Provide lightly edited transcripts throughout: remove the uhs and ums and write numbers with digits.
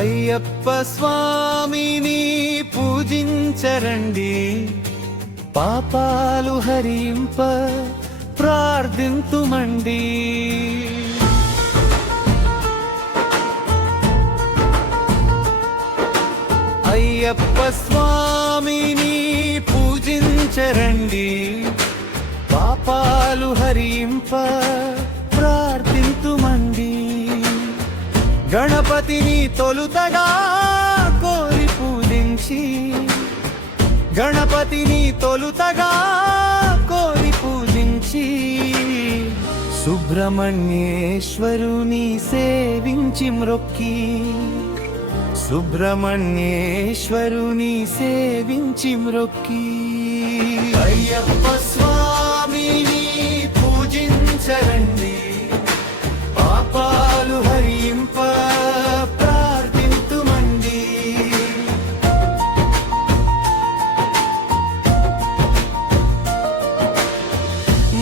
అయ్యప్ప స్వామిని పూజించరండి, పాపాలు హరింప ప్రార్థింతుమండి. అయ్యప్ప స్వామిని పూజించరండి, పాపాలు హరింప ప్రార్థింతుమండి. గణపతిని తొలుతగా కోరి పూజించి, గణపతిని తొలుతగా కోరి పూజించి, సుబ్రహ్మణ్యేశ్వరుని సేవించి మ్రొక్కి, సుబ్రహ్మణ్యేశ్వరుని సేవించి మ్రొక్కి. అయ్యప్ప స్వామిని పూజించరండి, పాపాలు హరింప ప్రార్థింతుమండి.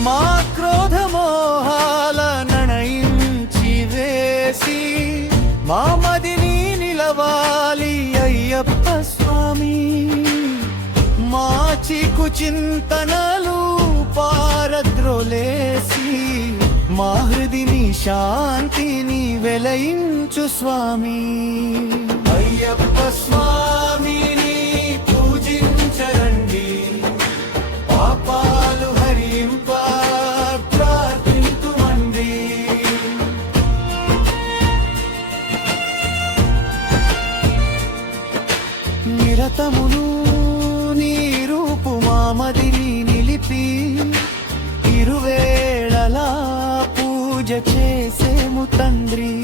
మా క్రోధమోహాల నణయించి వేసి, మా మదిని నిలవాలి అయ్యప్ప స్వామి. మా చీకు చింతనలు పారద్రోలేసి, మా హృదిని శాంతిని వెలయించు స్వామి. అయ్యప్ప స్వామిని పూజించరండి, పాపాలు హరింప ప్రార్థింతుమండి. నిరతమును నీ రూపు మామదిని నిలిపి, ఇరువేళలా పూజ చేసేము తండ్రి.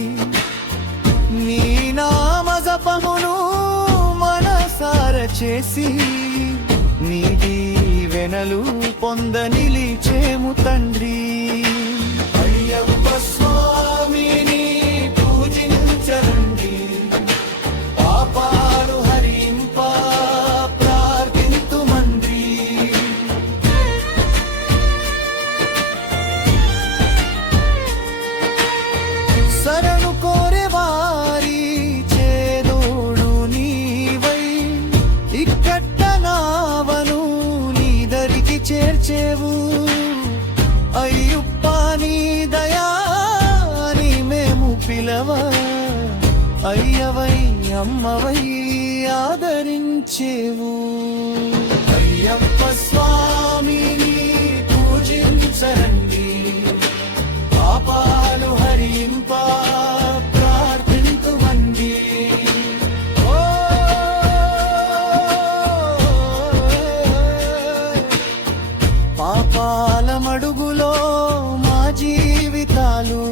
నీ నామ జపమును మనసార చేసి, నీ దీవెనలు పొంద నిలిచేము తండ్రి. అయ్యప్ప స్వామిని పూజించరండి, పాపాలు హరింప ప్రార్థింతుమండి. శరణు కోరే వారి చేదోడు నీవై, ఇక్కట్ట నావను నీ దరికి చేర్చేవు. అయ్యప్ప నీ దయాని మేము పిలవ, అయ్యవై అమ్మవై ఆదరించేవు. అయ్యప్ప స్వామిని పూజించరండి, పాపాలు హరింప ప్రార్థింతుమండి. పాపాల మడుగులో మా జీవితాలు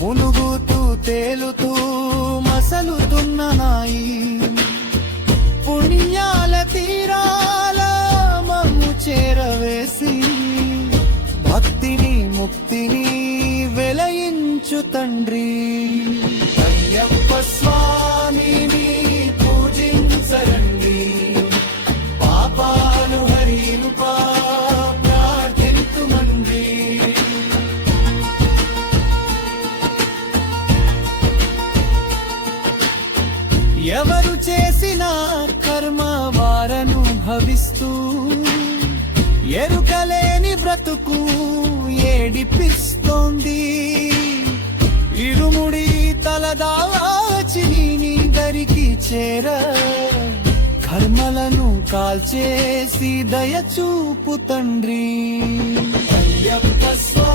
మునుగుతూ తేలుతూ మసలుతున్ననాయి. పుణ్యాల తీరాల మమ్ము చేరవేసి, భక్తిని ముక్తిని వెలయించు తండ్రి. అయ్యప్ప స్వామిని పూజించరండి, పాపాలు హరింప ప్రార్థింతుమండి. ఎవరు చేసిన కర్మ వారను భవిస్తూ, ఎరుకలేని బ్రతుకు ఏడిపిస్తోంది. ఇరుముడి తలదాచి నీ దరికి చేర, కర్మలను కాల్చేసి దయచూపు తండ్రి. అయ్యప్ప స్వామి